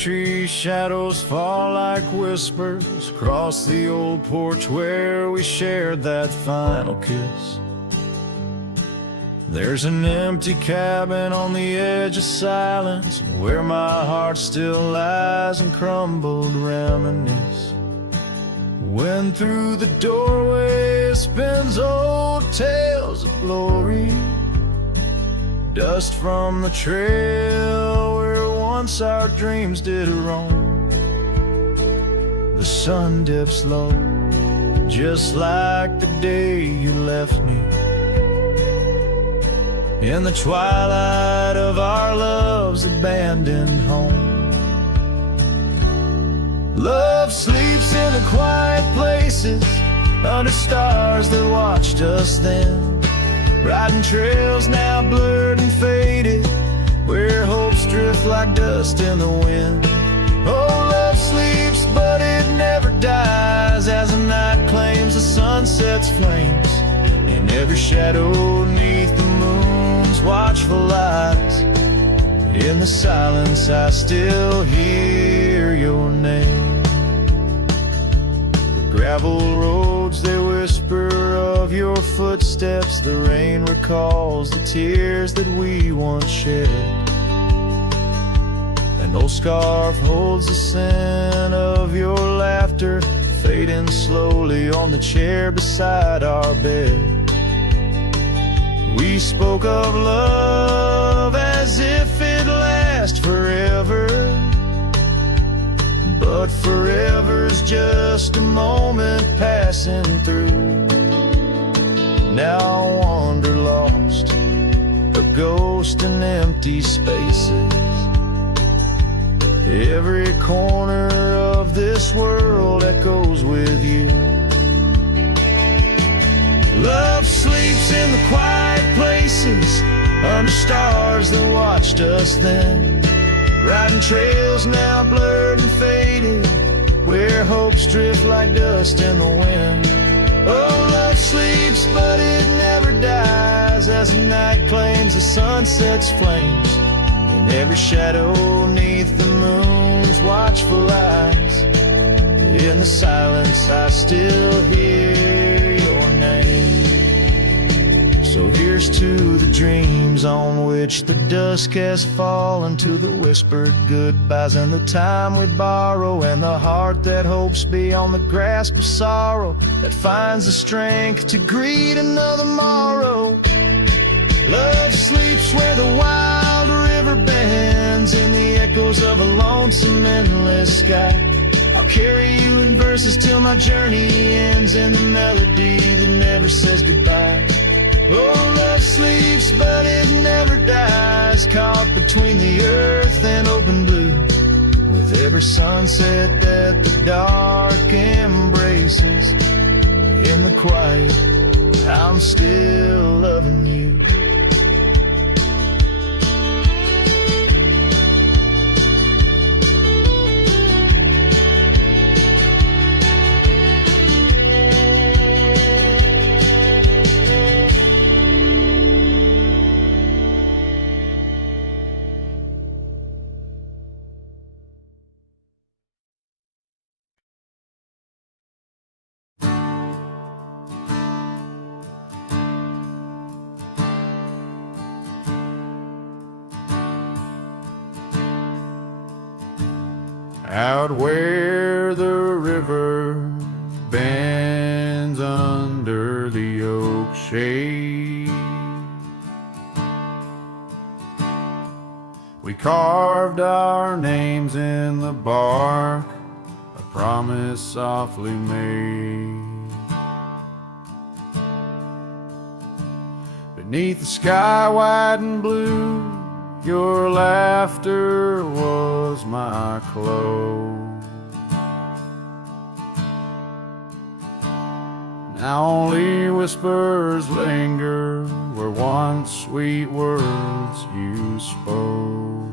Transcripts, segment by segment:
tree shadows fall like whispers across the old porch where we shared that final kiss. There's an empty cabin on the edge of silence where my heart still lies and crumbled reminisce. When through the doorway spins old tales of glory, dust from the trail where once our dreams did roam. The sun dips low, just like the day you left me, in the twilight of our love's abandoned home. Love sleeps in the quiet places, under stars that watched us then, riding trails now blurred and faded, where hopes drift like dust in the wind. Oh, love sleeps, but it never dies, as the night claims the sunset's flames, and every shadow neath the moon's watchful eyes. In the silence I still hear your name. The gravel roads, they whisper of your footsteps. The rain recalls the tears that we once shared. An old scarf holds the scent of your laughter, fading slowly on the chair beside our bed. We spoke of love as if it lasts forever, but forever's just a moment passing through. Now I wander lost, a ghost in empty spaces. Every corner of this world echoes with you. Love sleeps in the quiet places, under stars that watched us then, riding trails now blurred and faded, where hopes drift like dust in the wind. Oh, love sleeps, but it never dies, as the night claims the sunset's flames, and every shadow neath the moon's watchful eyes. In the silence I still hear your name. So here's to the dreams on which the dusk has fallen, to the whispered goodbyes and the time we borrow, and the heart that hopes beyond the grasp of sorrow, that finds the strength to greet another morrow. Love sleeps where the wild river bends, in the echoes of a lonesome endless sky. I'll carry you in verses till my journey ends, in the melody that never says goodbye. Oh, love sleeps, but it never dies, caught between the earth and open blue, with every sunset that the dark embraces. In the quiet, I'm still loving you. Out where the river bends under the oak shade, we carved our names in the bark, a promise softly made. Beneath the sky white and blue, your laughter was my clothes. Now only whispers linger where once sweet words you spoke.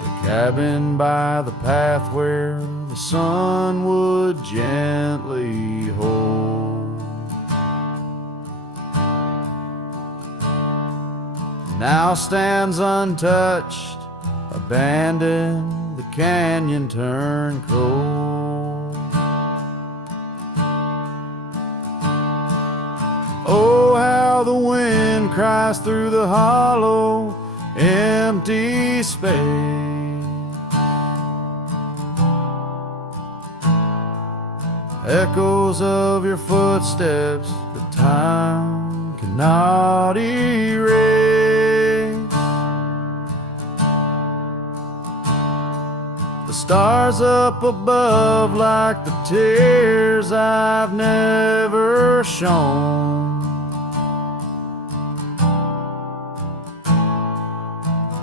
The cabin by the path where the sun would gently hold. now stands untouched, abandoned, the canyon turned cold. Oh, how the wind cries through the hollow, empty space. Echoes of your footsteps that time cannot erase. The stars up above like the tears I've never shown.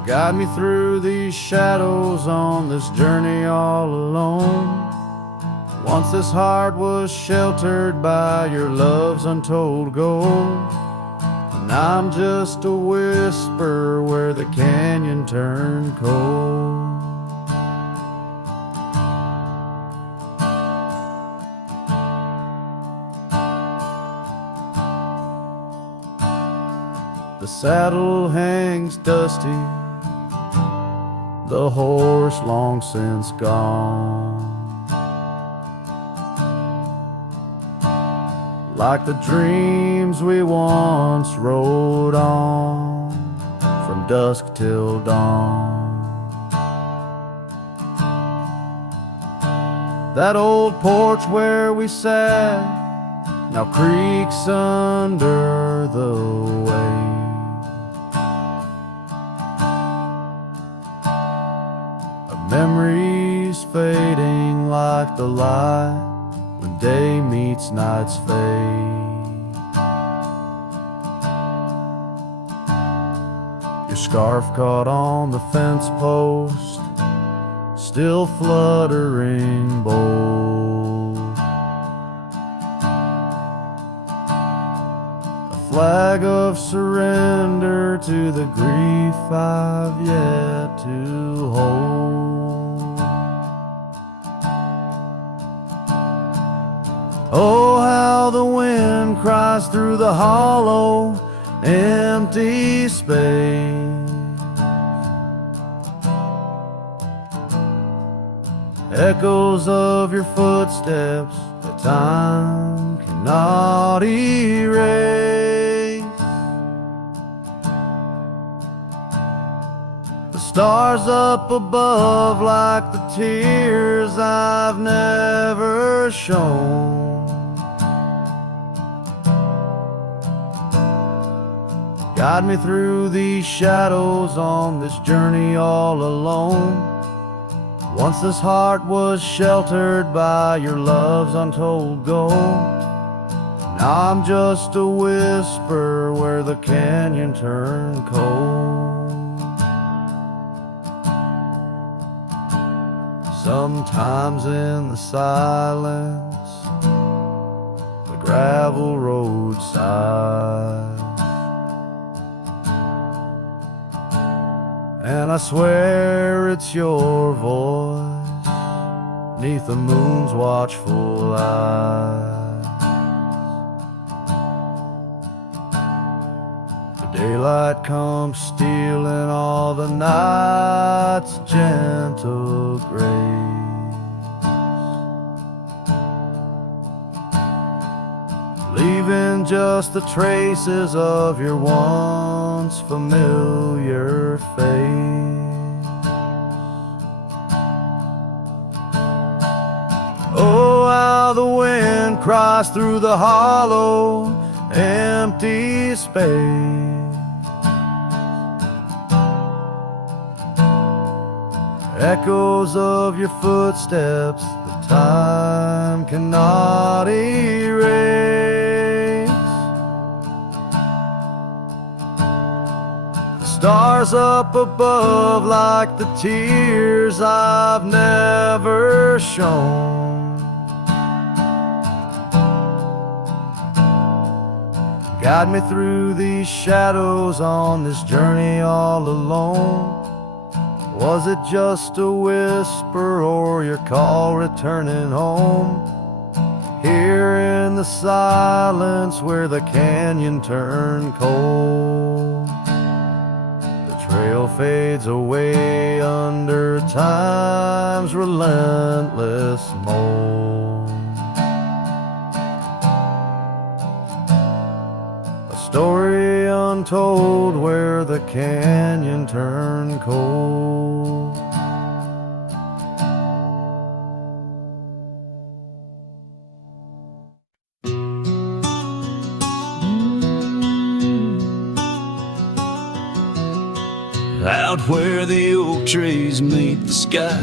Guide me through these shadows on this journey all alone. Once this heart was sheltered by your love's untold gold, and I'm just a whisper where the canyon turned cold. The saddle hangs dusty, the horse long since gone. Like the dreams we once rode on, from dusk till dawn. That old porch where we sat now creaks under the weight of memories fading like the light when day meets night's fade. Your scarf caught on the fence post, still fluttering bold. A flag of surrender to the grief I've yet to hold. Oh, how the wind cries through the hollow, empty space. Echoes of your footsteps that time cannot erase. The stars up above like the tears I've never shown. Guide me through these shadows on this journey all alone. Once this heart was sheltered by your love's untold gold, now I'm just a whisper where the canyon turned cold. Sometimes in the silence, the gravel roadside, and I swear it's your voice 'neath the moon's watchful eyes. The daylight comes stealing all the night's gentle grace, leaving just the traces of your once familiar face. Oh, how the wind cries through the hollow, empty space. Echoes of your footsteps that time cannot erase. The stars up above like the tears I've never shown. Guide me through these shadows on this journey all alone. Was it just a whisper or your call returning home? Here in the silence where the canyon turned cold. trail fades away under time's relentless mold. A story untold where the canyon turned cold. Out where the oak trees meet the sky,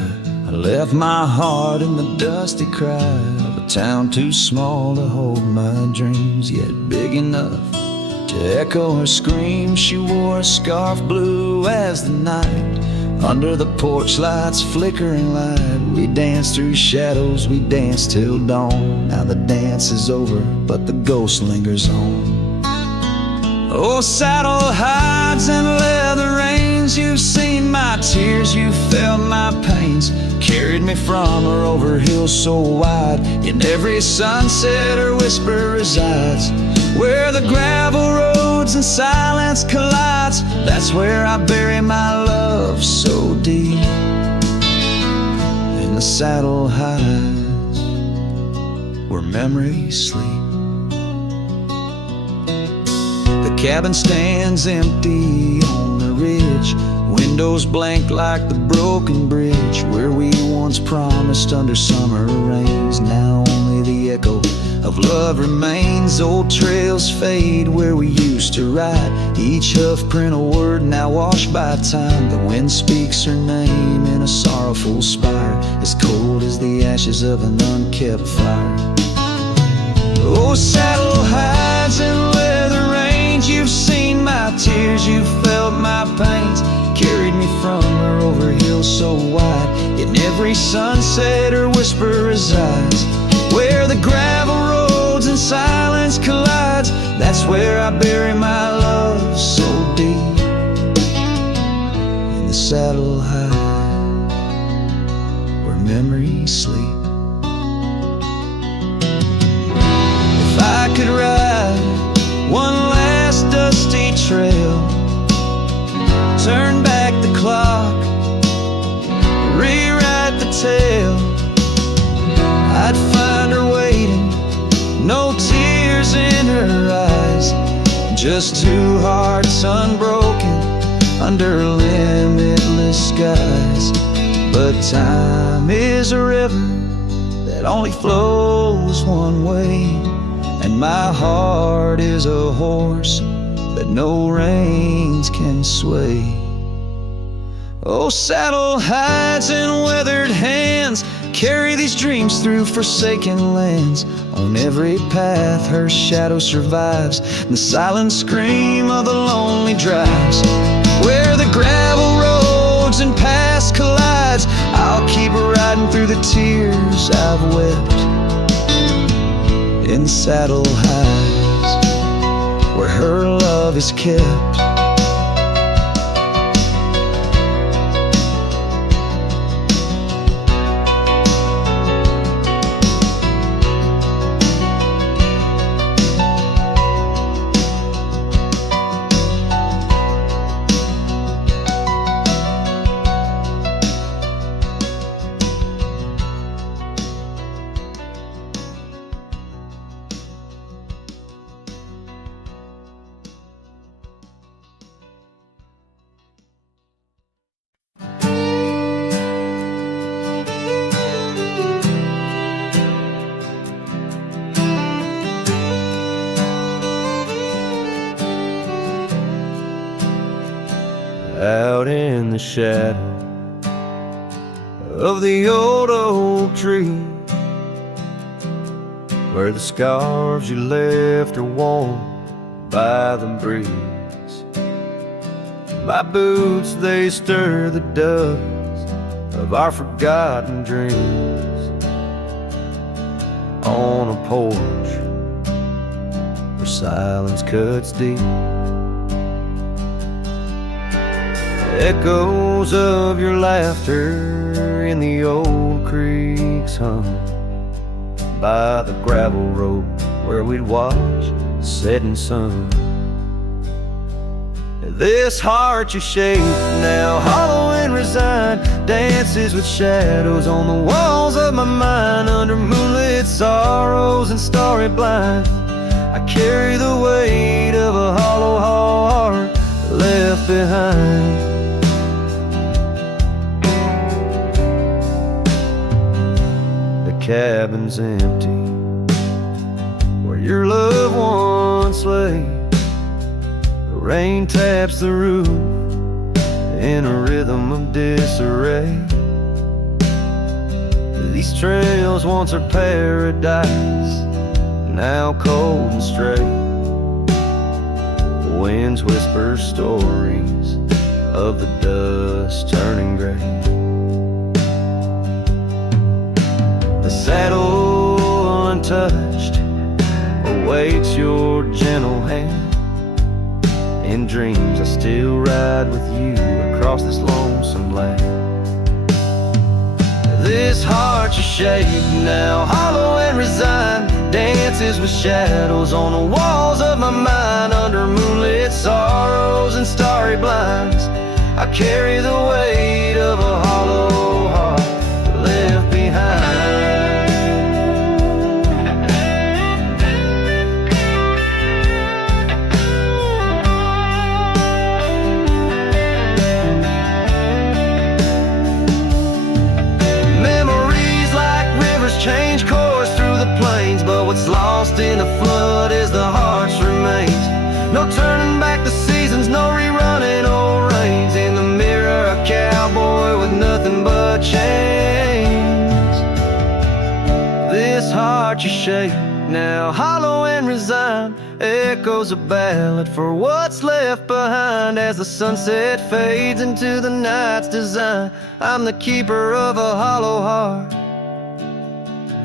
I left my heart in the dusty cry of a town too small to hold my dreams, yet big enough to echo her scream. She wore a scarf blue as the night. Under the porch lights flickering light, we danced through shadows, we danced till dawn. Now the dance is over, but the ghost lingers on. Oh, saddle hides and leather reins, you've seen my tears, you felt my pains. Carried me from her over hills so wide, in every sunset her whisper resides. Where the gravel roads and silence collides, that's where I bury my love so deep. In the saddle hides, where memories sleep. The cabin stands empty on the ridge, windows blank like the broken bridge where we once promised under summer rains. Now only the echo of love remains. Old trails fade where we used to ride, each hoof print a word now washed by time. The wind speaks her name in a sorrowful spire, as cold as the ashes of an unkept fire. Oh, saddle hides and leather reins, you've seen my tears, you've felt my pains. Carried me from her over hills so wide, in every sunset her whisper resides. Where the gravel roads and silence collides, that's where I bury my love so deep. In the saddle hides, where memories sleep. If I could ride one last dusty trail, turn back the clock, rewrite the tale, I'd find her waiting, no tears in her eyes, just two hearts unbroken under limitless skies. But time is a river that only flows one way, and my heart is a horse that no reins can sway. Oh, saddle hides and weathered hands carry these dreams through forsaken lands. On every path her shadow survives, the silent scream of the lonely drives. Where the gravel roads and past collides, I'll keep riding through the tears I've wept. In saddle hides, where her love is kept. Out in the shadow of the old oak tree, where the scarves you left are worn by the breeze. My boots, they stir the dust of our forgotten dreams. On a porch where silence cuts deep, echoes of your laughter in the old creeks hum by the gravel road where we'd watch the setting sun. This heart you shape, now hollow and resigned, dances with shadows on the walls of my mind. Under moonlit sorrows and starry blind, I carry the weight of a hollow heart left behind. The cabin's empty where your loved ones lay. The rain taps the roof in a rhythm of disarray. These trails once are paradise, now cold and straight. The winds whisper stories of the dust turning gray. The saddle untouched awaits your gentle hand. In dreams I still ride with you across this lonesome land. This heart you shape, now hollow and resigned, dances with shadows on the walls of my mind. Under moonlit sorrows and starry blinds, I carry the weight of a hollow heart left behind. Change course through the plains, but what's lost in the flood is the heart's remains. No turning back the seasons, no rerunning old reins. In the mirror a cowboy with nothing but chains. This heart you shape, now hollow and resigned, echoes a ballad for what's left behind. As the sunset fades into the night's design, I'm the keeper of a hollow heart,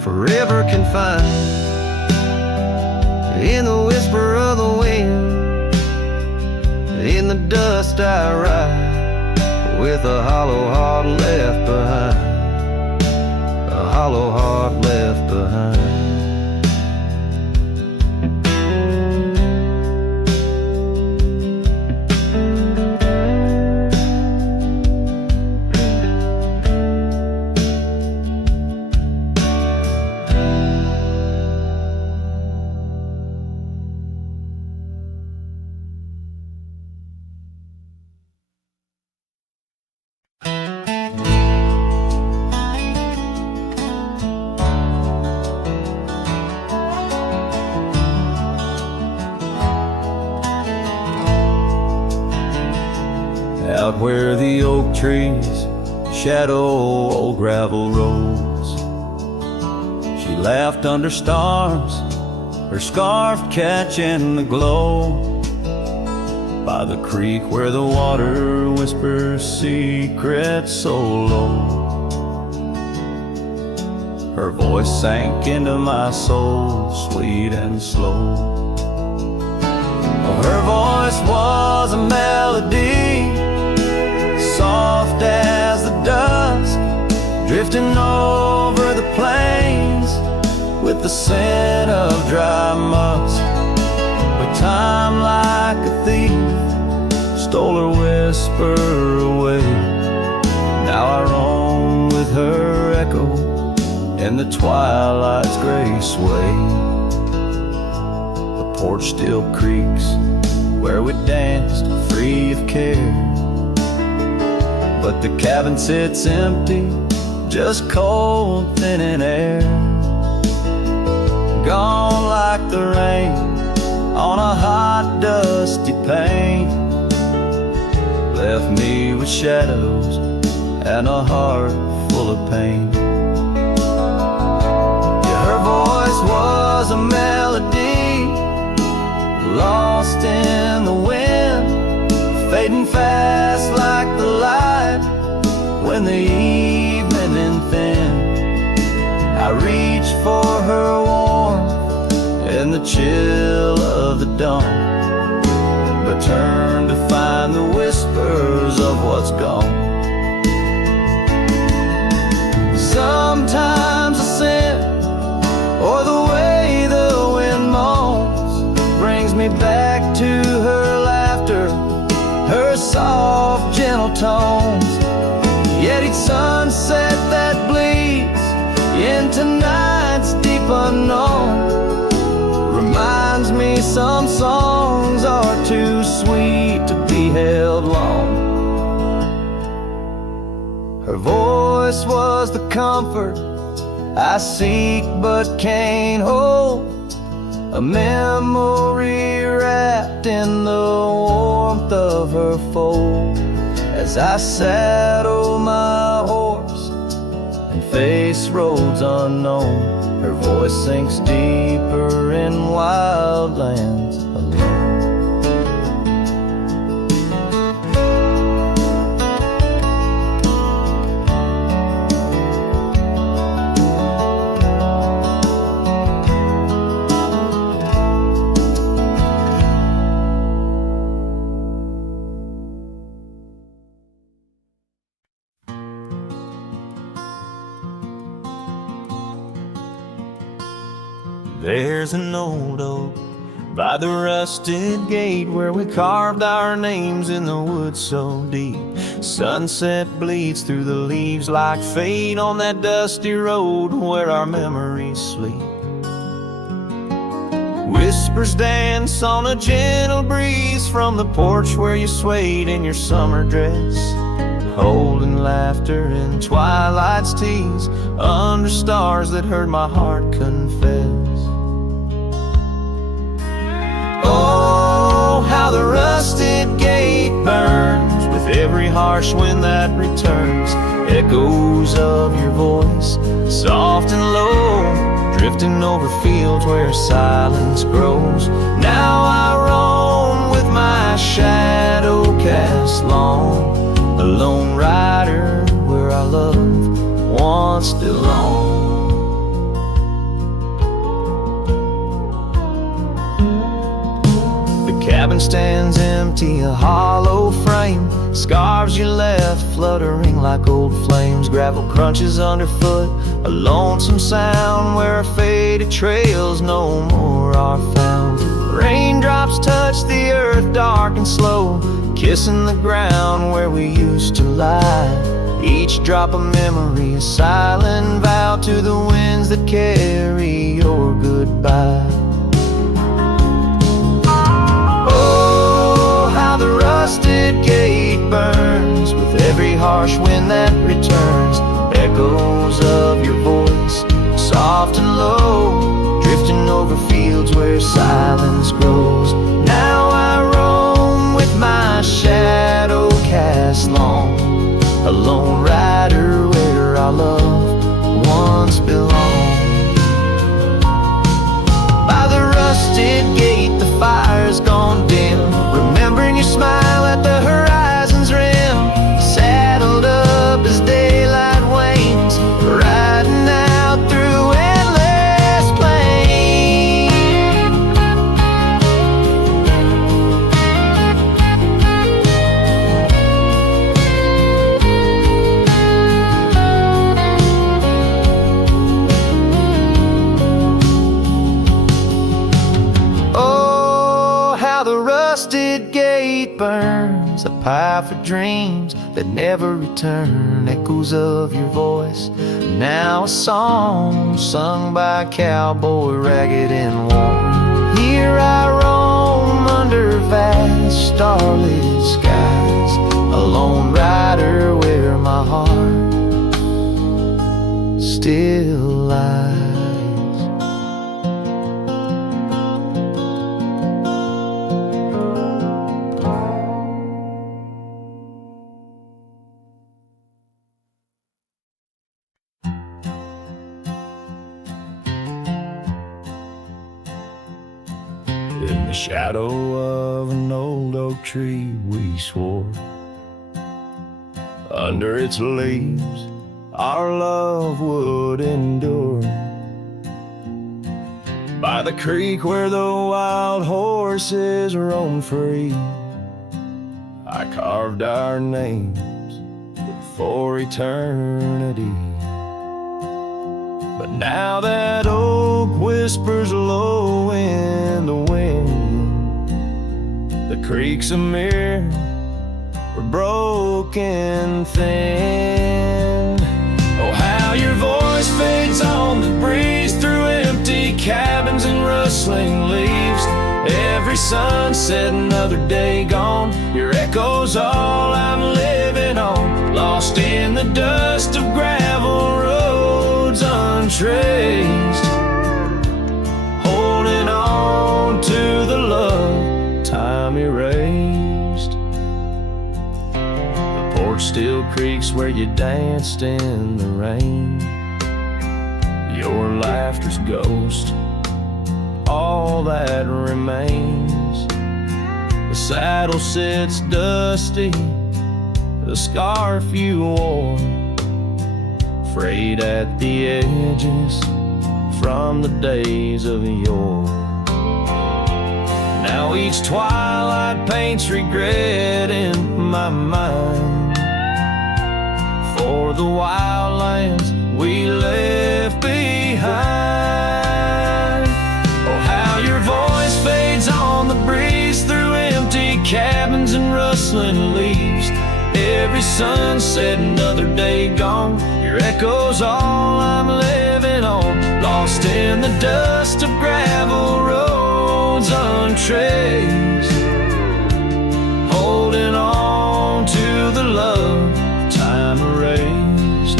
forever confined. In the whisper of the wind, in the dust I ride, with a hollow heart left behind, a hollow heart left behind. Out where the oak trees shadow old gravel roads, she laughed under stars, her scarf catching the glow. By the creek where the water whispers secrets so low, her voice sank into my soul, sweet and slow. Her voice was a melody, soft as the dusk, drifting over the plains with the scent of dry musk. But time, like a thief, stole her whisper away. Now I roam with her echo in the twilight's gray sway. The porch still creaks where we danced free of care, but the cabin sits empty, just cold, thinning air. Gone like the rain on a hot, dusty pane, left me with shadows and a heart full of pain. Yeah, her voice was a melody, lost in the wind, fading fast like the light when the evening thinned. I reached for her warmth in the chill of the dawn, but turned to find the whispers of what's gone. Sometimes the scent or the way the wind moans brings me back to her laughter, her soft, gentle tones. Yet each sunset that bleeds into night's deep unknown reminds me some songs are too sweet to be held long. Her voice was the comfort I seek but can't hold, a memory wrapped in the warmth of her fold. As I saddle my horse and face roads unknown, her voice sinks deeper in wild lands alone. There's an old oak by the rusted gate where we carved our names in the wood so deep. Sunset bleeds through the leaves like fate on that dusty road where our memories sleep. Whispers dance on a gentle breeze from the porch where you swayed in your summer dress, holding laughter in twilight's tease under stars that heard my heart confess. Oh, how the rusted gate burns with every harsh wind that returns. Echoes of your voice, soft and low, drifting over fields where silence grows. Now I roam with my shadow cast long, a lone rider where our love once belonged. The cabin stands empty, a hollow frame, scarves you left fluttering like old flames. Gravel crunches underfoot, a lonesome sound where our faded trails no more are found. Raindrops touch the earth dark and slow, kissing the ground where we used to lie. Each drop of memory a silent vow to the winds that carry your goodbye. Oh, how the rusted gate burns with every harsh wind that returns. Echoes of your voice, soft and low, drifting over fields where silence grows. Now I roam with my shadow cast long, a lone rider where our love once belonged. By the rusted gate the fire's gone dim, remembering your smile at the horizon's rim. Saddled up as daylight wanes, riding out through endless plain. Oh, how the rusted gate burns, a pyre for dreams that never return. Echoes of your voice, now a song sung by a cowboy ragged and worn. Here I roam under vast starlit skies, a lone rider where my heart still lies. In the shadow of an old oak tree we swore, under its leaves our love would endure. By the creek where the wild horses roam free, I carved our names for eternity. But now that oak whispers low in the wind, the creek's a mirror were broken thin. Oh, how your voice fades on the breeze through empty cabins and rustling leaves. Every sunset, another day gone, your echo's all I'm living on. Lost in the dust of gravel roads untraced, holding on to the love time erased. The porch still creaks where you danced in the rain. Your laughter's ghost, all that remains. The saddle sits dusty, the scarf you wore, frayed at the edges from the days of yore. Now each twilight paints regret in my mind for the wild lands we left behind. Oh, how your voice fades on the breeze through empty cabins and rustling leaves. Every sunset, another day gone, your echo's all I'm living on. Lost in the dust of gravel roads untraced, holding on to the love time erased.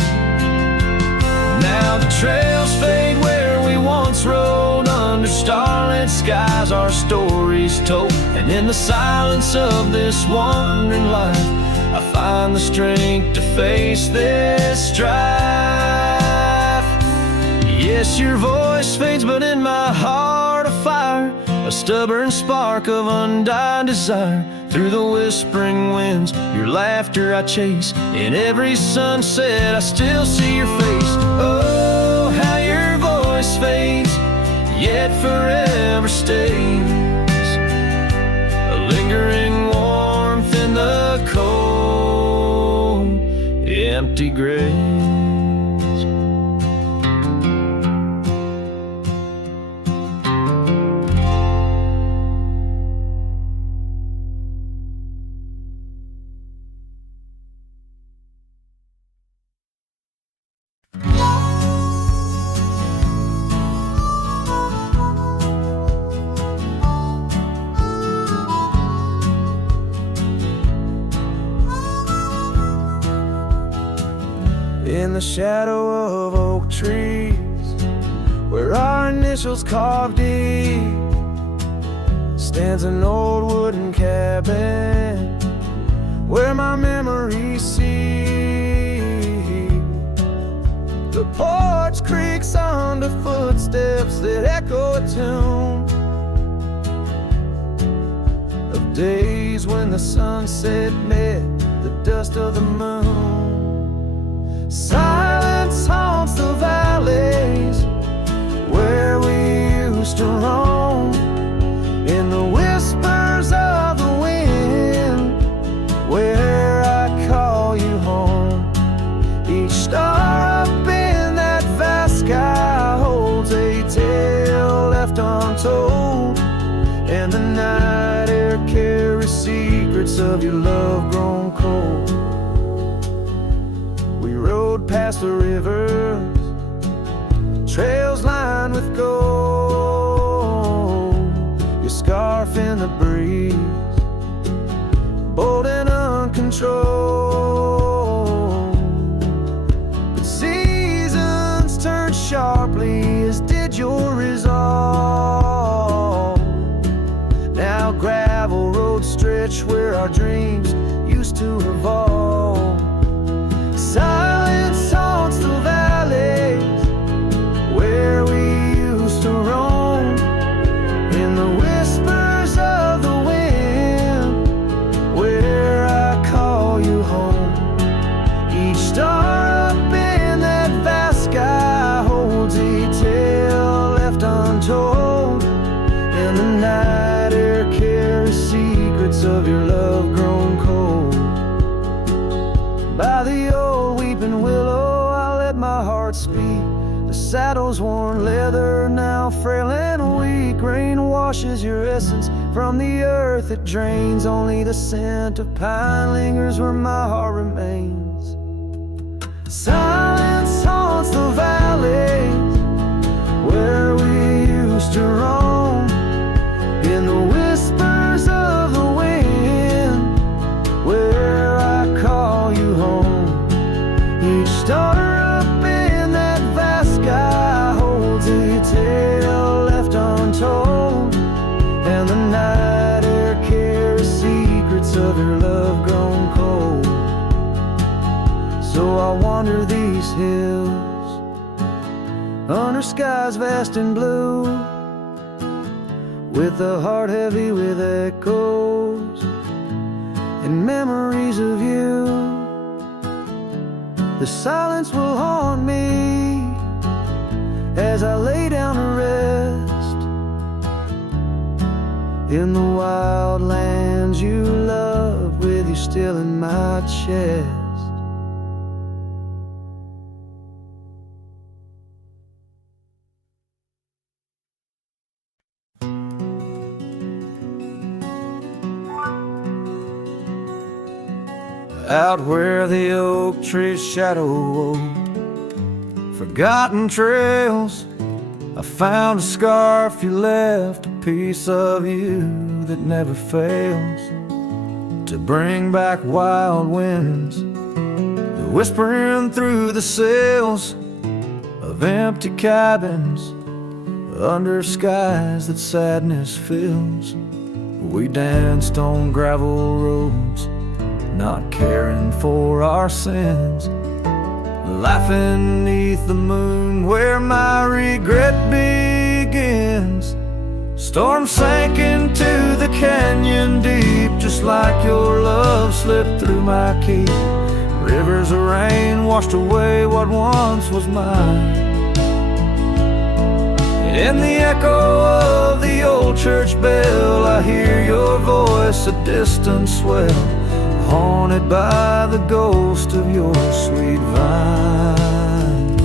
Now the trails fade where we once rode, under starlit skies our stories told. And in the silence of this wandering life, I find the strength to face this strife. Yes, your voice fades, but in my heart a fire, a stubborn spark of undying desire. Through the whispering winds, your laughter I chase. In every sunset, I still see your face. Oh, how your voice fades, yet forever stays. A lingering warmth in the cold, empty graves. In the shadow of oak trees, where our initials carved deep, stands an old wooden cabin where my memories see. The porch creaks under footsteps that echo a tune of days when the sunset met the dust of the moon. Silence haunts the valleys where we used to roam. In the whispers of the wind, where I call you home. Each star up in that vast sky holds a tale left untold, and the night air carries secrets of your love grown cold. Rode past the rivers, trails lined with gold. Your scarf in the breeze, bold and uncontrolled. But seasons turned sharply, as did your resolve. Now gravel roads stretch where our dreams used to revolve. Silence haunts the valleys where we used to roam. In the whispers of the wind, where I call you home. Each star up in that vast sky holds a tale left untold, and the night air carries secrets of your love grown cold. By the old weeping willow, I let my heart speak. The saddle's worn leather, now frail and weak. Rain washes your essence From the earth it drains, only the scent of pine lingers where my heart remains. Silence haunts the valleys where we used to roam, in the whispers of the wind where I call you home. Each star up in that vast sky holds a tale left untold, and the night air carries secrets of your love grown cold. So I wander these hills under skies vast and blue, with a heart heavy with echoes and memories of you. The silence will haunt me as I lay down to rest in the wild lands you love, with you still in my chest. Out where the oak tree's shadow wove forgotten trails, I found a scarf you left, a piece of you that never fails to bring back wild winds, whispering through the sails of empty cabins under skies that sadness fills. We danced on gravel roads, not caring for our sins, laughing neath the moon where my regret begins. Storm sank into the canyon deep, just like your love slipped through my key. Rivers of rain washed away what once was mine. In the echo of the old church bell, I hear your voice, a distant swell, haunted by the ghost of your sweet vine.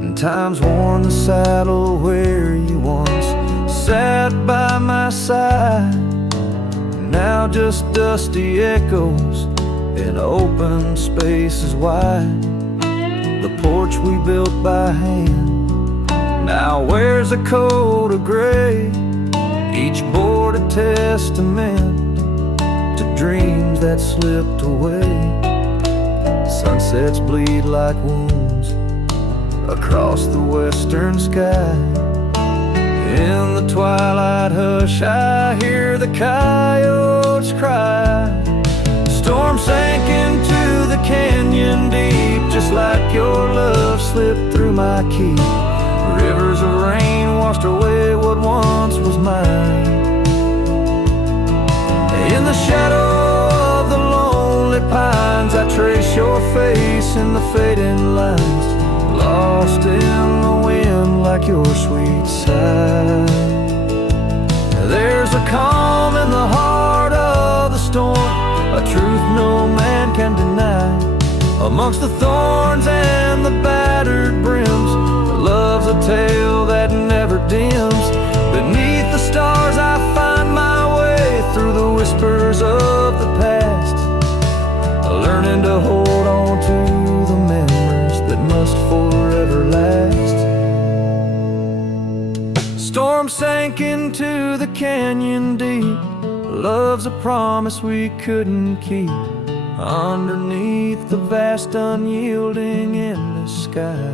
And time's worn the saddle where you once sat by my side, now just dusty echoes in open spaces wide. The porch we built by hand now wears a coat of gray, each board a testament to dreams that slipped away. Sunsets bleed like wounds across the western sky. In the twilight hush I hear the coyotes cry. Storm sank into the canyon deep, just like your love slipped through my key. Rivers of rain washed away what once was mine. In the shadow of the lonely pines, I trace your face in the fading lines, lost in the wind like your sweet sigh. There's a calm in the heart of the storm, a truth no man can deny. Amongst the thorns and the battered brims, love's a tale that never dims. Beneath the stars I find my way through the whispers of the past, learning to hold on to the memories that must forever last. Storm sank into the canyon deep, love's a promise we couldn't keep, underneath the vast unyielding endless sky.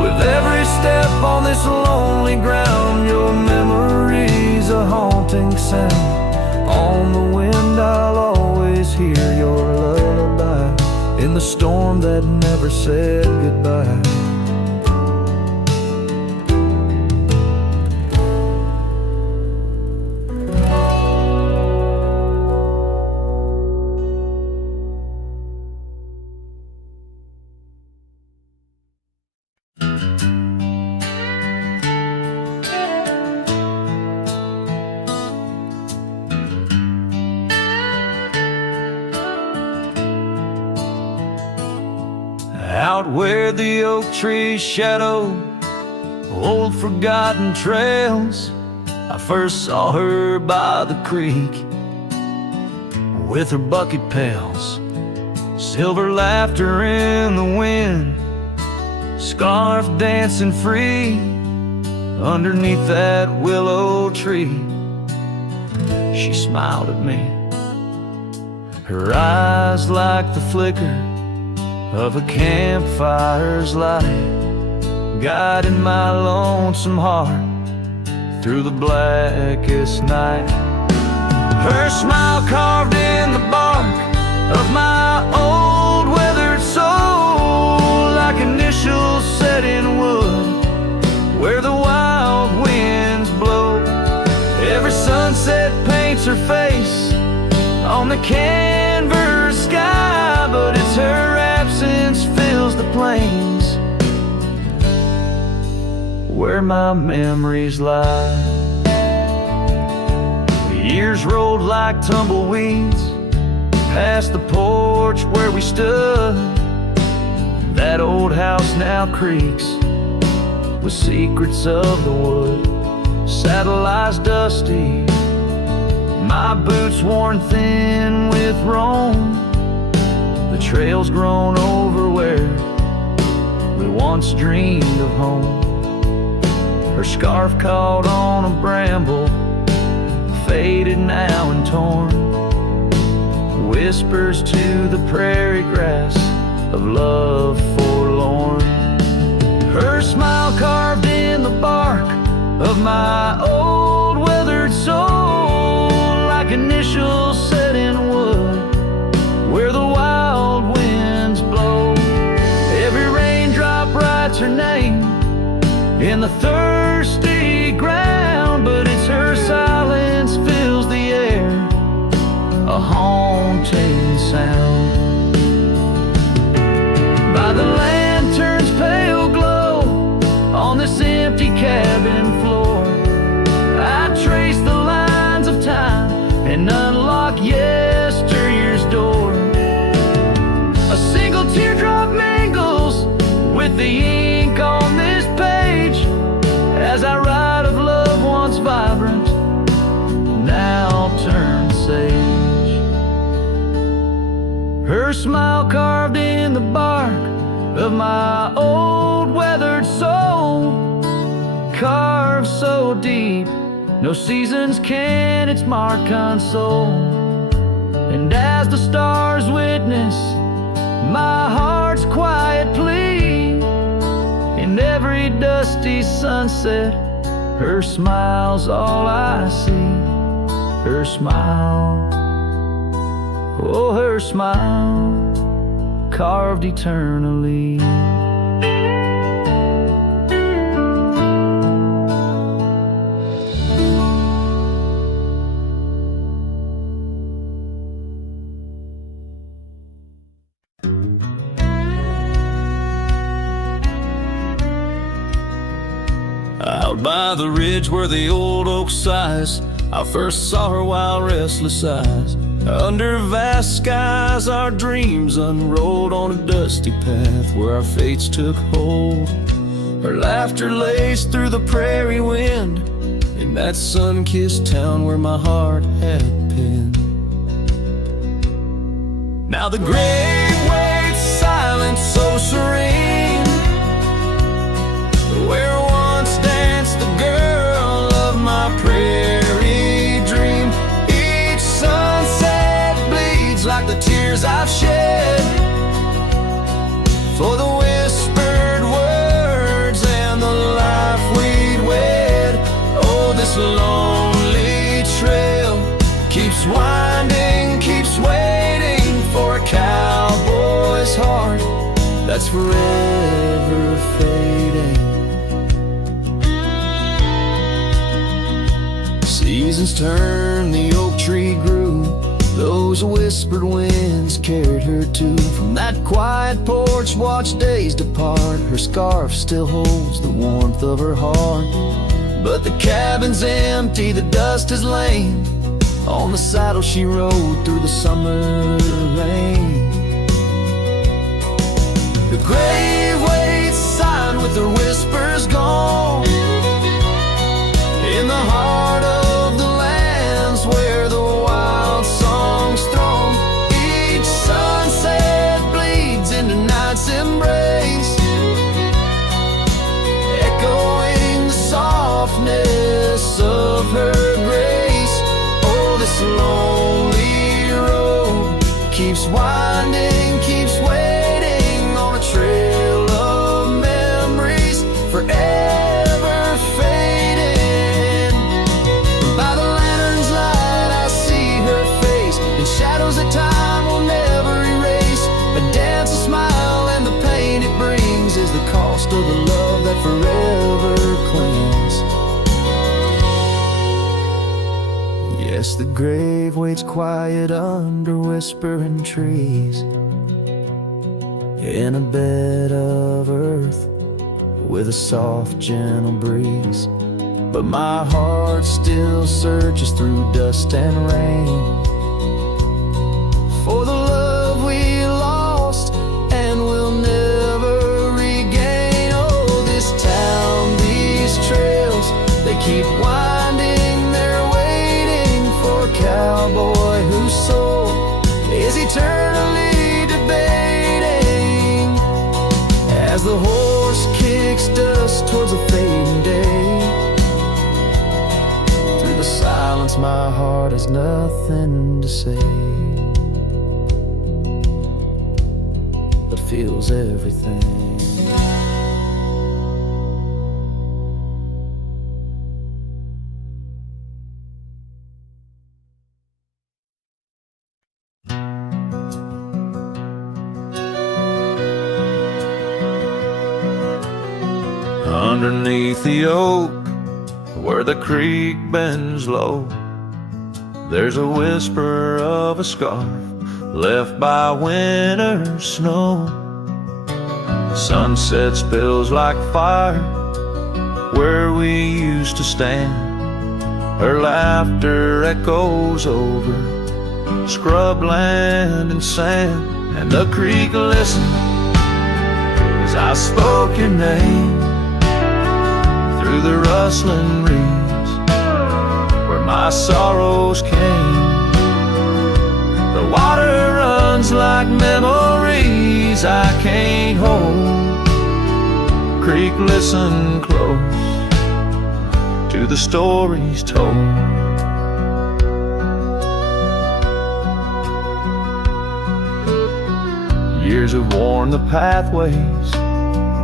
With every step on this lonely ground, your memory's a haunting sound. On the wind I'll always hear your lullaby, in the storm that never said goodbye. Out where the oak tree's shadow, old forgotten trails, I I first saw her by the creek with her bucket pails, silver laughter in the wind, scarf dancing free underneath that willow tree. She smiled at me, her eyes like the flicker of a campfire's light, guiding my lonesome heart through the blackest night. Her smile carved in the bark of my old weathered soul, like initials set in wood where the wild winds blow. Every sunset paints her face on the canvas sky, but it's her absence fills the plains where my memories lie. The years rolled like tumbleweeds past the porch where we stood. That old house now creaks with secrets of the wood. Saddle lies dusty, my boots worn thin with Rome. The trail's grown over where we once dreamed of home. Her scarf caught on a bramble, faded now and torn, whispers to the prairie grass of love forlorn. Her smile carved in the bark of my old weathered soul, like initials set in wood where the wild winds blow. Every raindrop writes her name in the thirsty ground, but it's her silence fills the air, a haunting sound. By the lantern's pale glow on this empty cabin floor, I trace the lines of time and unlock yesteryear's door. A single teardrop mingles with the ink on this page as I write of love once vibrant, now turned sage. Her smile carved in the bark of my old weathered soul, carved so deep no seasons can its mark console. And as the stars witness my heart's quiet plea, in every dusty sunset her smile's all I see. Her smile, oh her smile, carved eternally. Out by the ridge where the old oak sighs, I first saw her wild restless eyes. Under vast skies our dreams unrolled on a dusty path where our fates took hold. Her laughter laced through the prairie wind in that sun-kissed town where my heart had been. Now the grave waits silent, so serene, where once danced the girl of my prairie dream. Each sunset bleeds like the tears I've shed for the whispered words and the life we'd wed. Oh, this lonely trail keeps winding, keeps waiting for a cowboy's heart that's forever fading. Seasons turned, the oak tree grew, those whispered winds carried her to. From that quiet porch watched days depart, her scarf still holds the warmth of her heart. But the cabin's empty, the dust has lain on the saddle she rode through the summer rain. The grave waits silent with her whispers gone in the heart of keeps winding, keeps waiting on a trail of memories forever fading. By the lantern's light I see her face in shadows that time will never erase. A dance, a smile, and the pain it brings is the cost of the love that forever clings. Yes, the grave waits quiet under whispering trees, in a bed of earth with a soft, gentle breeze. But my heart still searches through dust and rain for the love we lost and will never regain. Oh, this town, these trails, they keep winding, they're waiting for a cowboy whose soul is eternally debating as the horse kicks dust towards a fading day. Through the silence my heart has nothing to say, but feels everything. Underneath the oak, where the creek bends low, there's a whisper of a scarf left by winter's snow. Sunset spills like fire where we used to stand. Her laughter echoes over scrubland and sand, and the creek listened as I spoke your name through the rustling reeds where my sorrows came. The water runs like memories I can't hold. Creek, listen close to the stories told. Years have worn the pathways,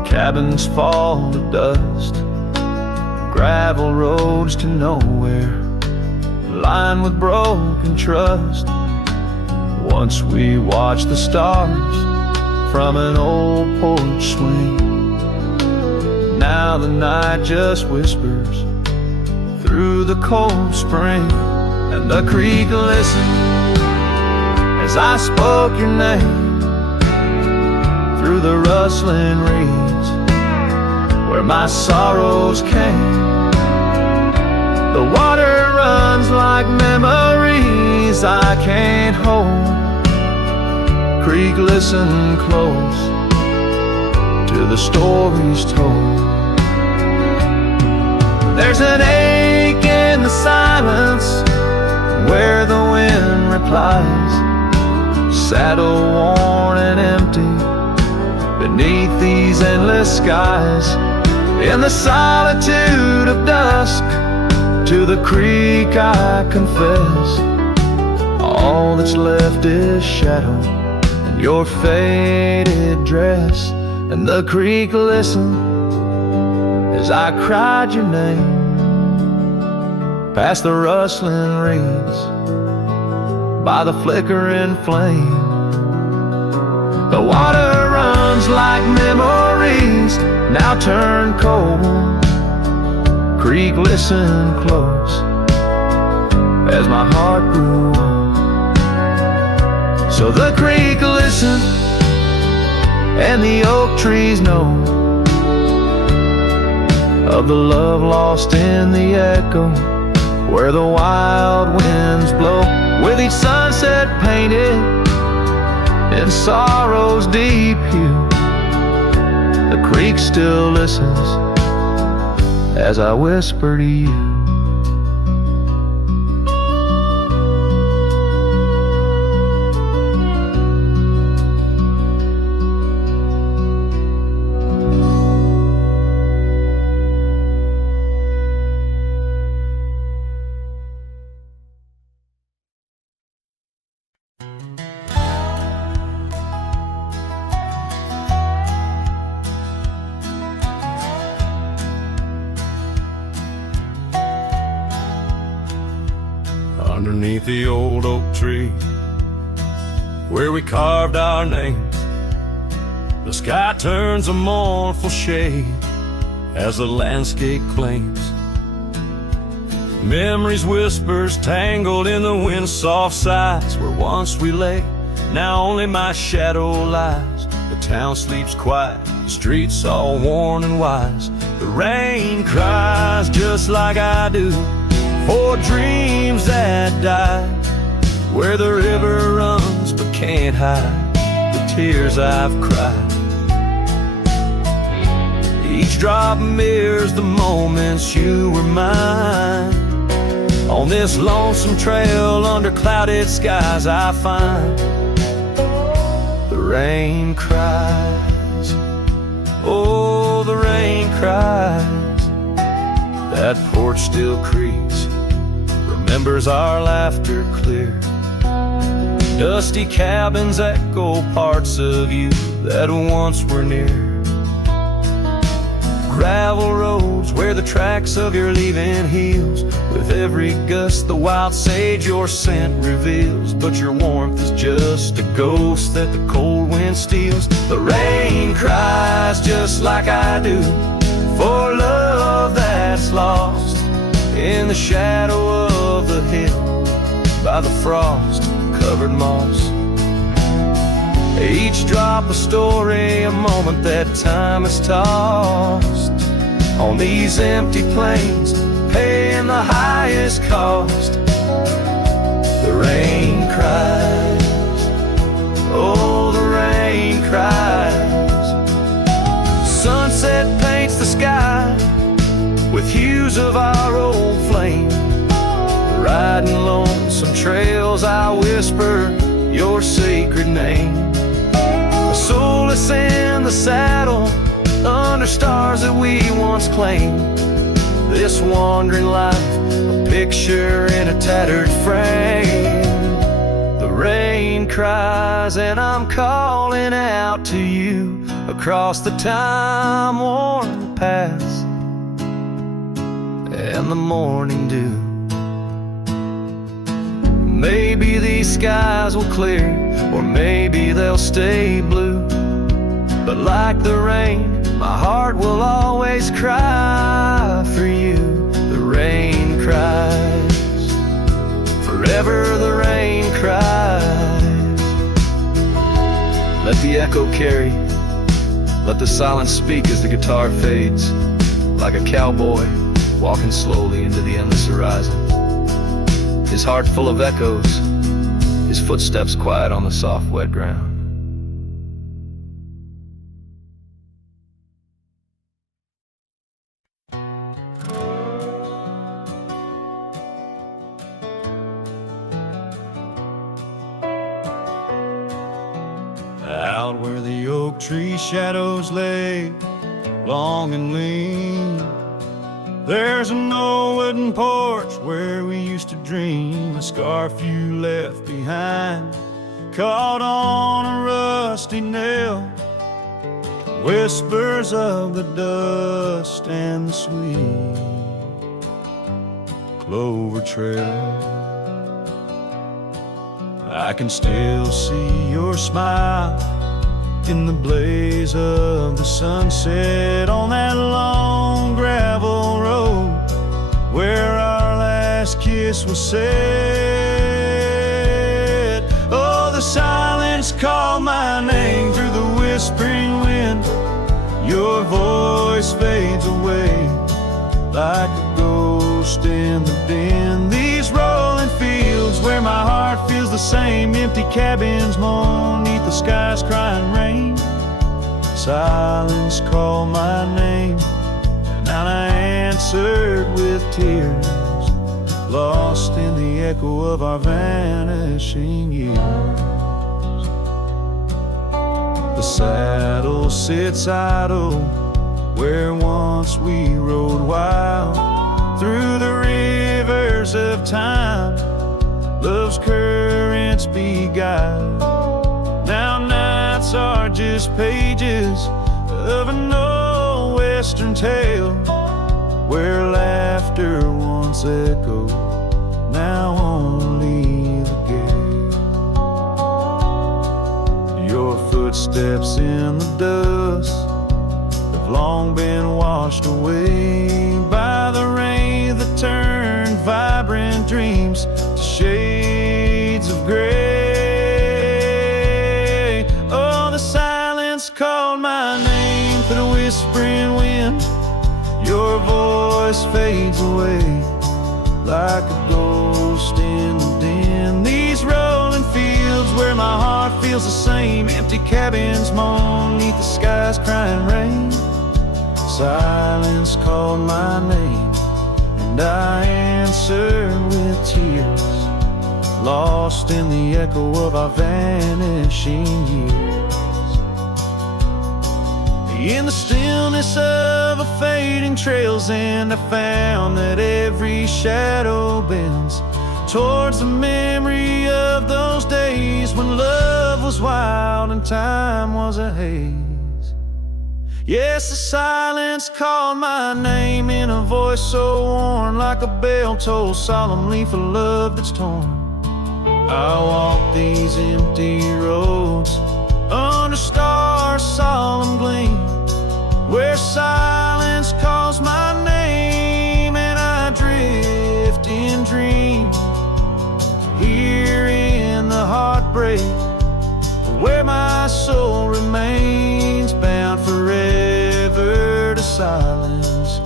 cabins fall to dust, gravel roads to nowhere, lined with broken trust. Once we watched the stars from an old porch swing. Now the night just whispers through the cold spring, and the creek listened as I spoke your name through the rustling reeds where my sorrows came. The water runs like memories I can't hold. Creek, listen close to the stories told. There's an ache in the silence where the wind replies, saddle worn and empty beneath these endless skies. In the solitude of dusk, to the creek I confess, all that's left is shadow and your faded dress. And the creek listened as I cried your name past the rustling reeds by the flickering flame. The water runs like memories now turn cold. Creek, listen close as my heart grew old. So the creek listened and the oak trees know of the love lost in the echo where the wild winds blow, with each sunset painted in sorrow's deep hue. The creek still listens as I whisper to you. beneath the old oak tree where we carved our names. The sky turns a mournful shade as the landscape claims. Memories whispers tangled in the wind's soft sighs where once we lay. Now only my shadow lies. The town sleeps quiet, the streets all worn and wise. The rain cries just like I do for dreams that die, where the river runs but can't hide the tears I've cried. Each drop mirrors the moments you were mine. On this lonesome trail under clouded skies I find the rain cries. Oh, the rain cries. That porch still creaks, remembers our laughter clear. Dusty cabins echo parts of you that once were near. Gravel roads where the tracks of your leaving heals. With every gust the wild sage your scent reveals. But your warmth is just a ghost that the cold wind steals. The rain cries just like I do for love that's lost in the shadow of the hill by the frost-covered moss. Each drop a story, a moment that time has tossed on these empty plains, paying the highest cost. The rain cries. Oh, the rain cries. Sunset paints the sky with hues of our old flame. Riding lonesome trails I whisper your sacred name. Soulless in the saddle, under stars that we once claimed. This wandering life, a picture in a tattered frame. The rain cries and I'm calling out to you across the time-worn paths and the morning dew. Maybe these skies will clear, or maybe they'll stay blue. But like the rain, my heart will always cry for you. The rain cries. Forever the rain cries. Let the echo carry. Let the silence speak as the guitar fades. Like a cowboy walking slowly into the endless horizon. His heart full of echoes, his footsteps quiet on the soft wet ground. Out where the oak tree shadows lay, long and lean, there's an old wooden porch where we used to dream. A scarf you left behind, caught on a rusty nail. Whispers of the dust and the sweet clover trail. I can still see your smile in the blaze of the sunset on that long gravel road where our last kiss was said. Oh, the silence called my name through the whispering wind. Your voice fades away like a ghost in the bend. These rolling fields where my heart feels the same, empty cabins moan neath the sky's crying rain. Silence called my name, and I answered with tears, lost in the echo of our vanishing years. The saddle sits idle where once we rode wild through the rivers of time. Love's currents beguiled. Now nights are just pages of an old western tale where laughter once echoed, now only footsteps in the dust have long been washed away by the rain that turned vibrant dreams to shades of gray. Oh, the silence called my name through the whispering wind. Your voice fades away like a ghost in the den. These rolling fields where my heart feels the same, empty cabins moan neath the sky's crying rain. Silence called my name, and I answered with tears, lost in the echo of our vanishing years. In the stillness of a fading trail's end, I found that every shadow bends towards the memory of those days when love was wild and time was a haze. Yes, the silence called my name in a voice so worn, like a bell toll solemnly for love that's torn. I walk these empty roads under stars' solemn gleam, where silence calls my name and I drift in dream. Here in the heartbreak, where my soul remains bound forever to silence,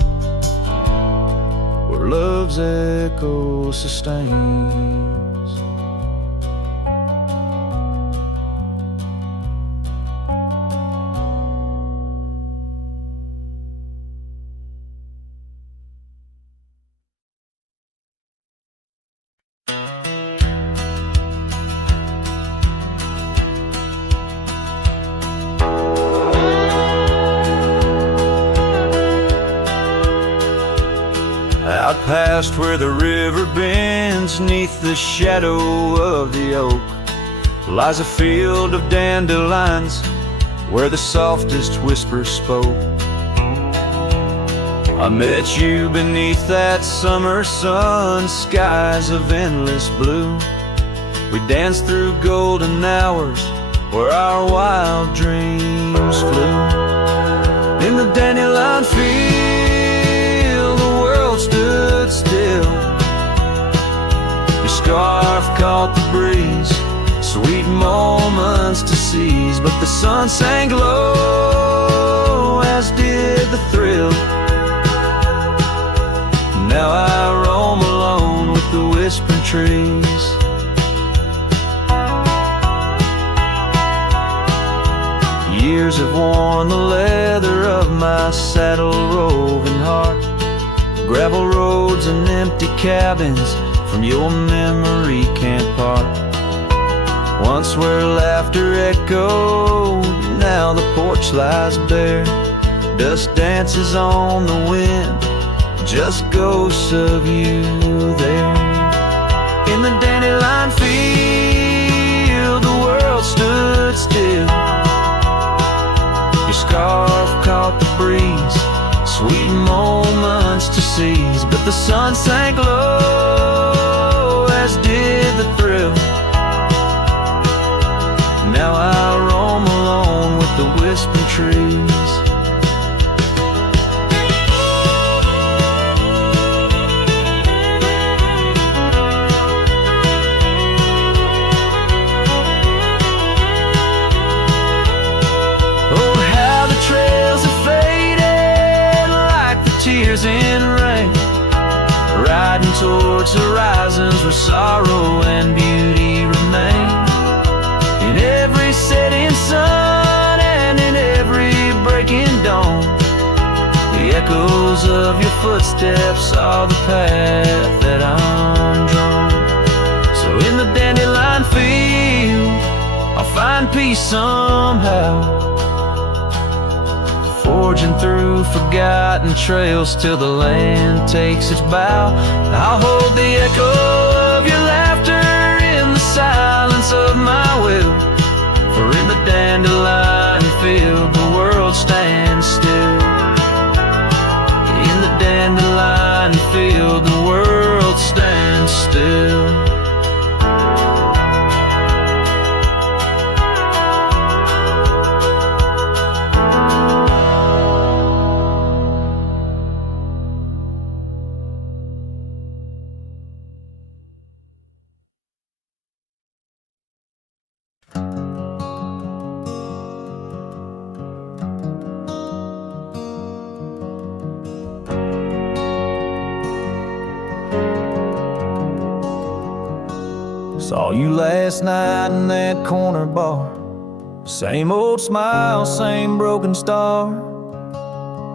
where love's echo sustains. Out past where the river bends, neath the shadow of the oak, lies a field of dandelions where the softest whisper spoke. I met you beneath that summer sun, skies of endless blue. We danced through golden hours where our wild dreams flew. In the dandelion field, the world stood still. Your scarf caught the breeze, sweet moments to seize, but the sun sang low, as did the thrill. Now I roam alone with the whispering trees. Years have worn the leather of my saddle roving heart. Gravel roads and empty cabins from your memory can't part. Once where laughter echoed, now the porch lies bare. Dust dances on the wind, just ghosts of you there. In the dandelion field, the world stood still. Your scarf caught the breeze, sweet moments to seize, but the sun sank low, as did the thrill. Now I roam alone with the whispering trees. Tears in rain, riding towards horizons where sorrow and beauty remain. In every setting sun and in every breaking dawn, the echoes of your footsteps are the path that I'm drawn. So in the dandelion field, I'll find peace somehow, forging through forgotten trails till the land takes its bow. I'll hold the echo of your laughter in the silence of my will, for in the dandelion field the world stands still. In the dandelion field the world stands still. Saw you last night in that corner bar. Same old smile, same broken star.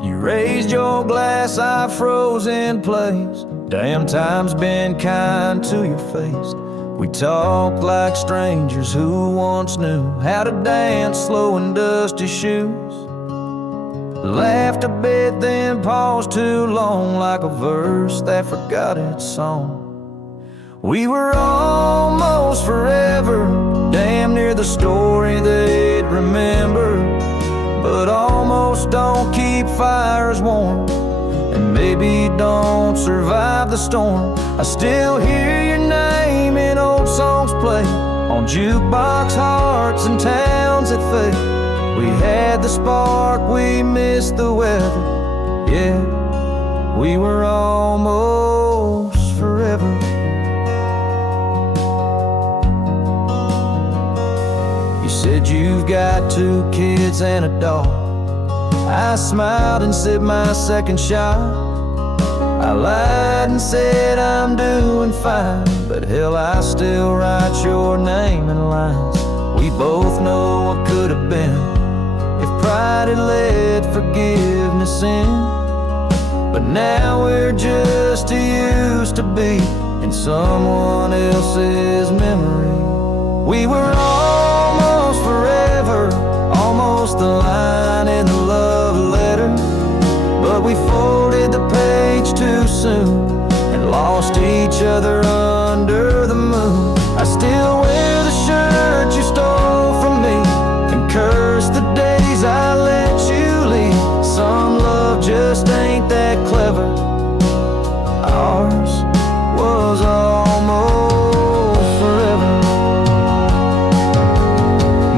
You raised your glass, I froze in place. Damn, time's been kind to your face. We talked like strangers who once knew how to dance slow in dusty shoes. Laughed a bit, then paused too long, like a verse that forgot its song. We were almost forever, damn near the story they'd remember. But almost don't keep fires warm, and maybe don't survive the storm. I still hear your name in old songs play on jukebox hearts and towns that fade. We had the spark, we missed the weather. Yeah, we were almost forever. You said you've got 2 kids and a dog. I smiled and sipped my second shot. I lied and said I'm doing fine, but hell, I still write your name in lines. We both know what could have been if pride had let forgiveness in. But now we're just too used to be in someone else's memory. We were almost forever, almost the line in the love letter. But we folded the page too soon and lost each other under the moon. I still wear the shirt you stole from me and curse the days I let you leave. Some love just ain't that clever. Ours was almost forever.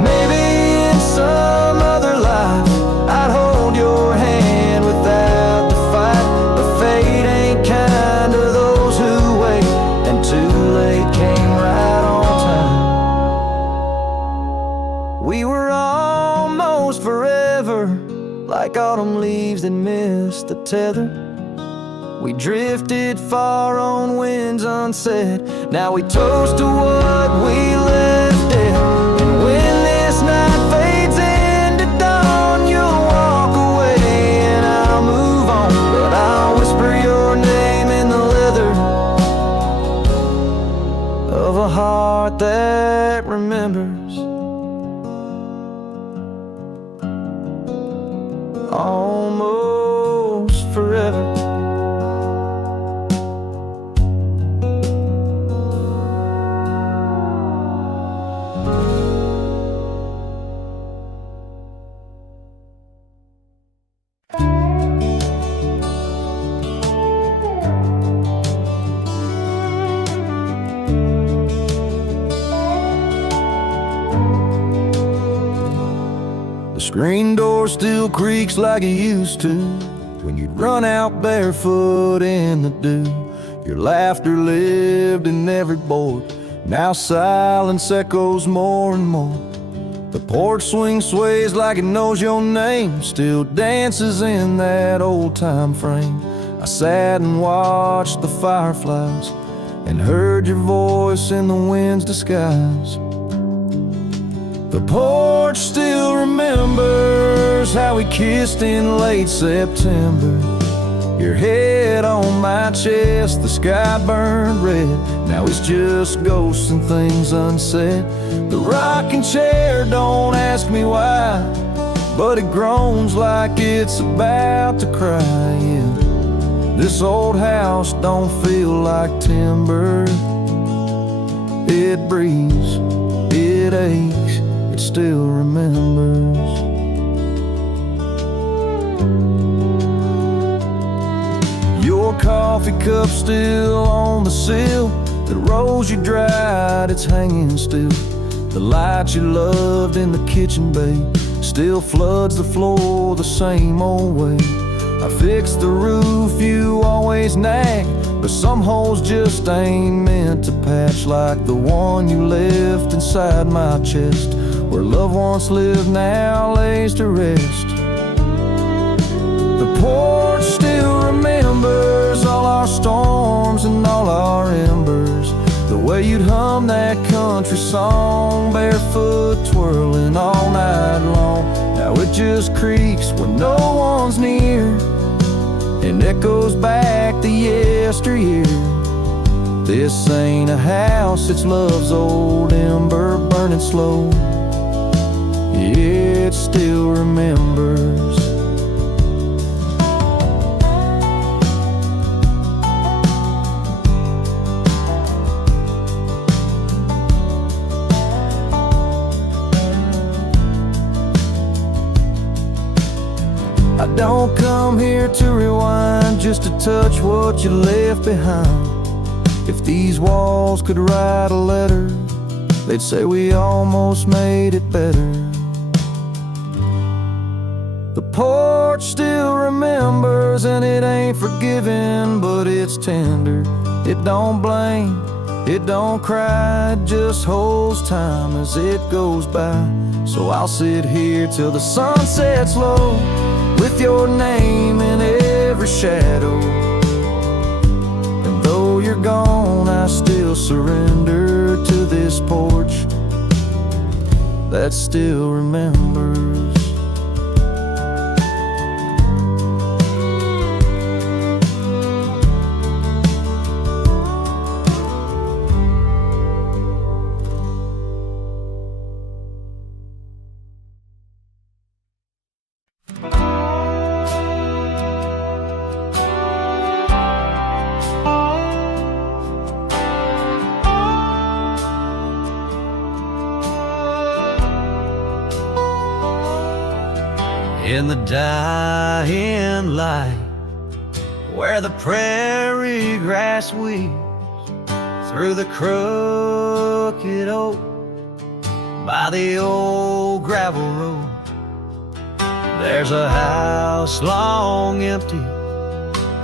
Maybe in some other life I'd hold your hand without the fight, but fate ain't kind to those who wait, and too late came right on time. We were almost forever, like autumn leaves that missed the tether. We drifted far on winds unsaid. Now we toast to what we left dead. And when this night fades into dawn, you'll walk away and I'll move on. But I'll whisper your name in the leather of a heart that remembers. Almost forever. The screen door still creaks like it used to when you'd run out barefoot in the dew. Your laughter lived in every board. Now silence echoes more and more. The porch swing sways like it knows your name, still dances in that old time frame. I sat and watched the fireflies and heard your voice in the wind's disguise. The porch still remembers how we kissed in late September. Your head on my chest, the sky burned red. Now it's just ghosts and things unsaid. The rocking chair, don't ask me why, but it groans like it's about to cry. Yeah. This old house don't feel like timber. It breathes, it aches, it still remembers. Your coffee cup still on the sill. The rose you dried, it's hanging still. The light you loved in the kitchen bay still floods the floor the same old way. I fixed the roof you always nag, but some holes just ain't meant to patch, like the one you left inside my chest, where love once lived now lays to rest. The porch still remembers all our storms and all our embers, the way you'd hum that country song, barefoot twirling all night long. Now it just creaks when no one's near and echoes back the yesteryear. This ain't a house, it's love's old ember burning slow. It still remembers. I don't come here to rewind, just to touch what you left behind. If these walls could write a letter, they'd say we almost made it better. The porch still remembers, and it ain't forgiving, but it's tender. It don't blame, it don't cry, it just holds time as it goes by. So I'll sit here till the sun sets low, with your name in every shadow. And though you're gone, I still surrender to this porch that still remembers. In the dying light, where the prairie grass weaves through the crooked oak by the old gravel road, there's a house long empty,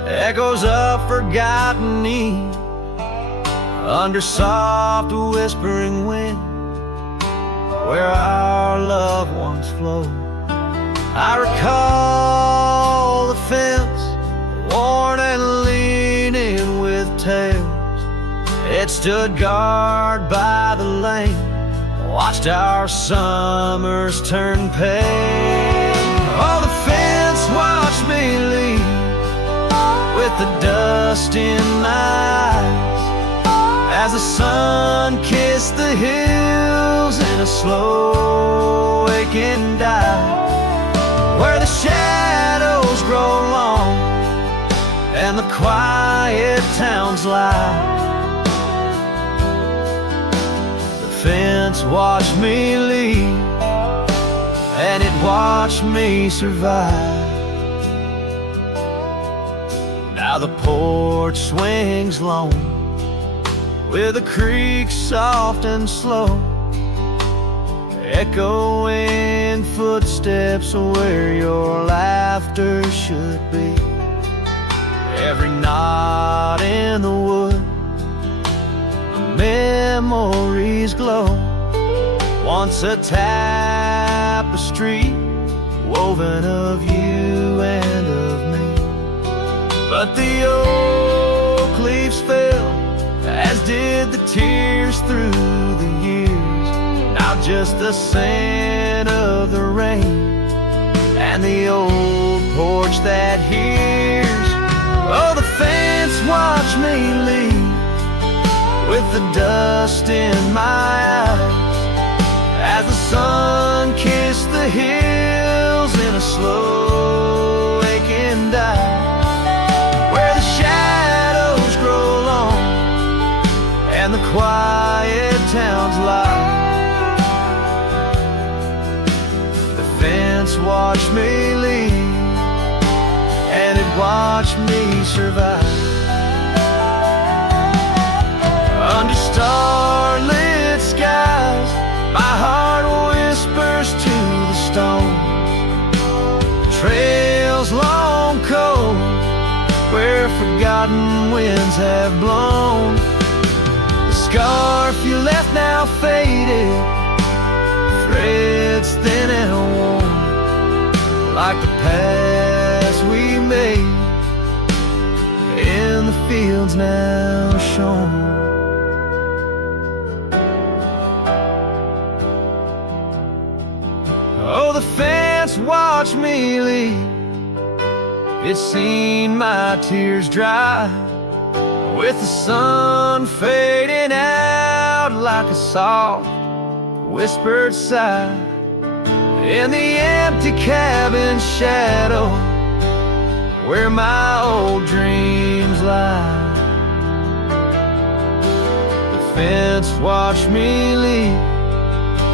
echoes of forgotten eve under soft whispering wind, where our loved ones flow. I recall the fence, worn and leaning with tails. It stood guard by the lane, watched our summers turn pale. Oh, the fence watched me leave with the dust in my eyes, as the sun kissed the hills in a slow waking dive, where the shadows grow long and the quiet towns lie. The fence watched me leave, and it watched me survive. Now the porch swings lone, with a creak soft and slow, echoing footsteps where your laughter should be. Every knot in the wood, memories glow, once a tapestry woven of you and of me. But the oak leaves fell, as did the tears through the years. Now just the scent of the rain and the old porch that hears. Oh, the fence watched me leave with the dust in my eyes, as the sun kissed the hills in a slow waking dive, where the shadows grow long and the quiet towns lie. The fence watched me leave, and it watched me survive. Under starlit skies, my heart whispers to the stone. Trails long cold, where forgotten winds have blown. The scarf you left now faded, threads thin and worn, like the paths we made in the fields now shown. the fence watched me leave. It's seen my tears dry, with the sun fading out like a soft whispered sigh. In the empty cabin shadow where my old dreams lie, the fence watched me leave.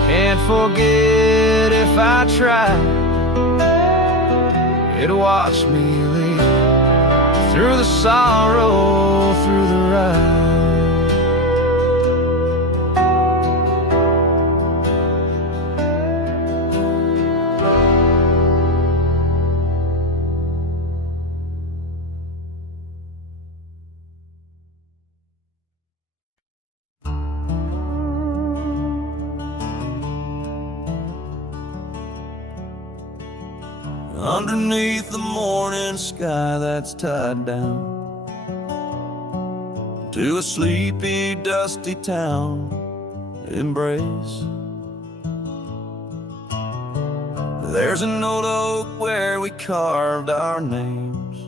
Can't forget if I try. It watched me leave through the sorrow, through the ride. Underneath the morning sky that's tied down to a sleepy, dusty town, Immerse. There's an old oak where we carved our names,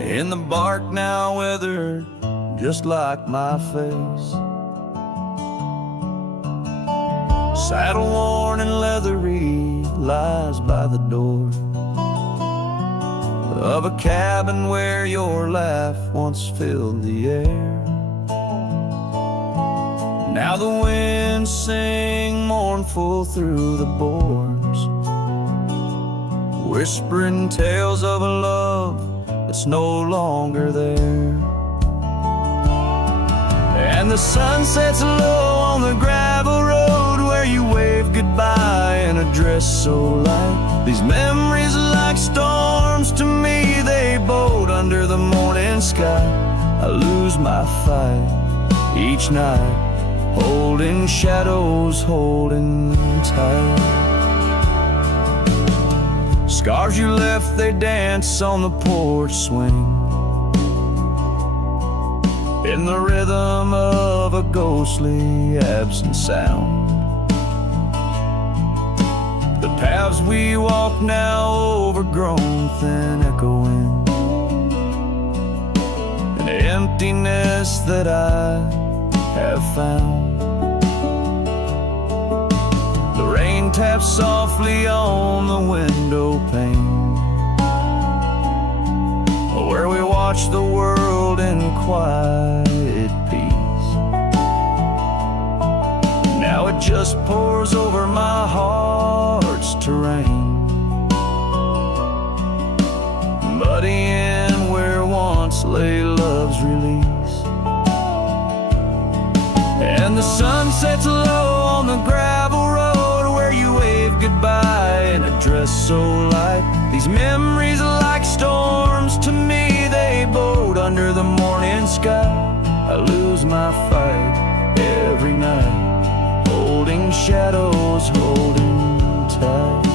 in the bark now weathered just like my face. Saddle worn and leathery lies by the door of a cabin where your laugh once filled the air. Now the winds sing mournful through the boards, whispering tales of a love that's no longer there. And the sun sets low on the gravel road where you wave goodbye in a dress so light. These memories are like storms to me, they boat under the morning sky. I lose my fight each night, holding shadows, holding tight. Scars you left, they dance on the porch swing, in the rhythm of a ghostly absent sound. The paths we walk now overgrown, thin echoing, an emptiness that I have found. The rain taps softly on the window pane, where we watch the world in quiet peace. Now it just pours over my heart's terrain, muddying where once lay love's release. And the sun sets low on the gravel road where you wave goodbye in a dress so light. These memories are like storms to me, they boat under the morning sky. I lose my fight every night, holding shadows, holding tight.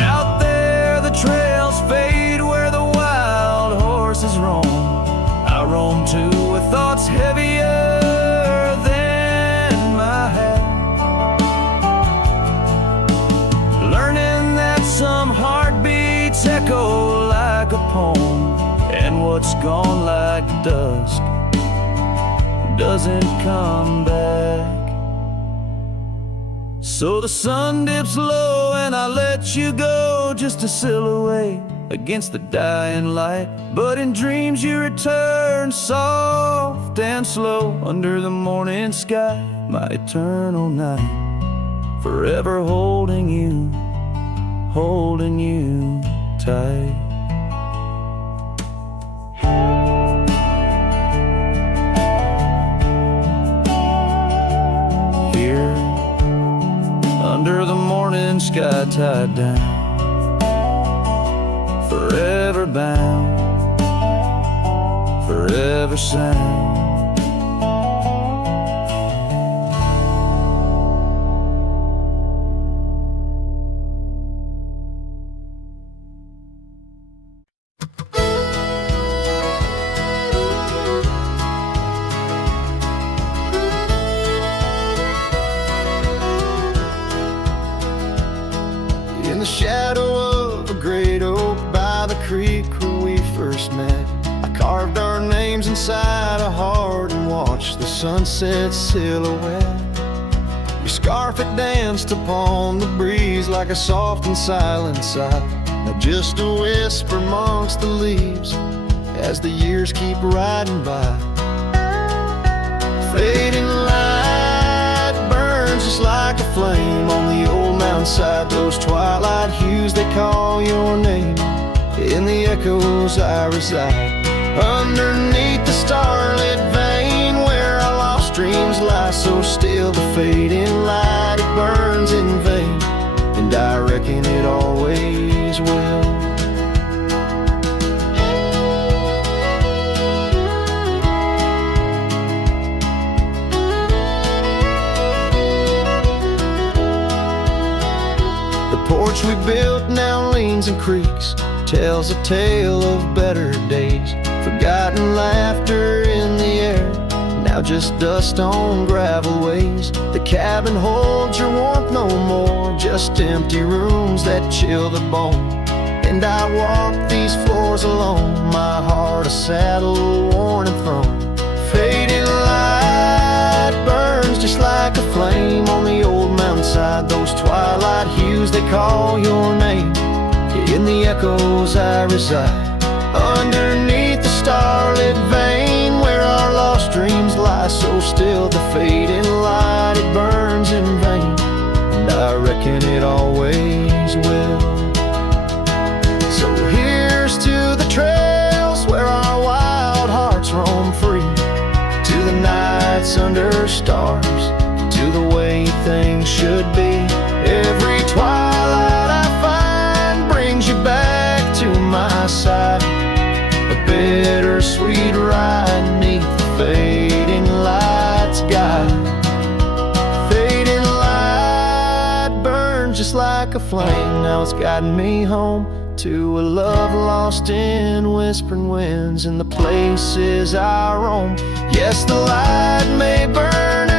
Out there the trails fade where the wild horses roam. I roam too with thoughts heavier than my head, learning that some heartbeats echo like a poem, and what's gone like dusk doesn't come back. So the sun dips low and I let you go, just a silhouette against the dying light. But in dreams you return, soft and slow, under the morning sky, my eternal night, forever holding you tight. Here, under the morning sky, tied down, forever bound, forever sound. sunset silhouette. Your scarf it danced upon the breeze like a soft and silent sigh. Now just a whisper amongst the leaves as the years keep riding by. Fading light burns just like a flame on the old mountainside. Those twilight hues, they call your name. In the echoes I reside, underneath the starlit vein where our lost dreams lie so still. The fading light, it burns in vain, and I reckon it always will. The porch we built now leans and creaks, tells a tale of better days. Forgotten laughter in the air, now just dust on gravel ways. The cabin holds your warmth no more, just empty rooms that chill the bone. And I walk these floors alone, my heart a saddle worn and thrown. Fading light burns just like a flame on the old mountainside. Those twilight hues, they call your name. In the echoes I reside, underneath the starlit vein where our lost dreams lie so still. The fading light, it burns in vain, and I reckon it always will. So here's to the trails where our wild hearts roam free, to the nights under stars, to the way things should be. Every twilight I find brings you back to my side, a bittersweet ride neath the fading light's guide. Fading light burns just like a flame, now it's guiding me home to a love lost in whispering winds in the places I roam. Yes, the light may burn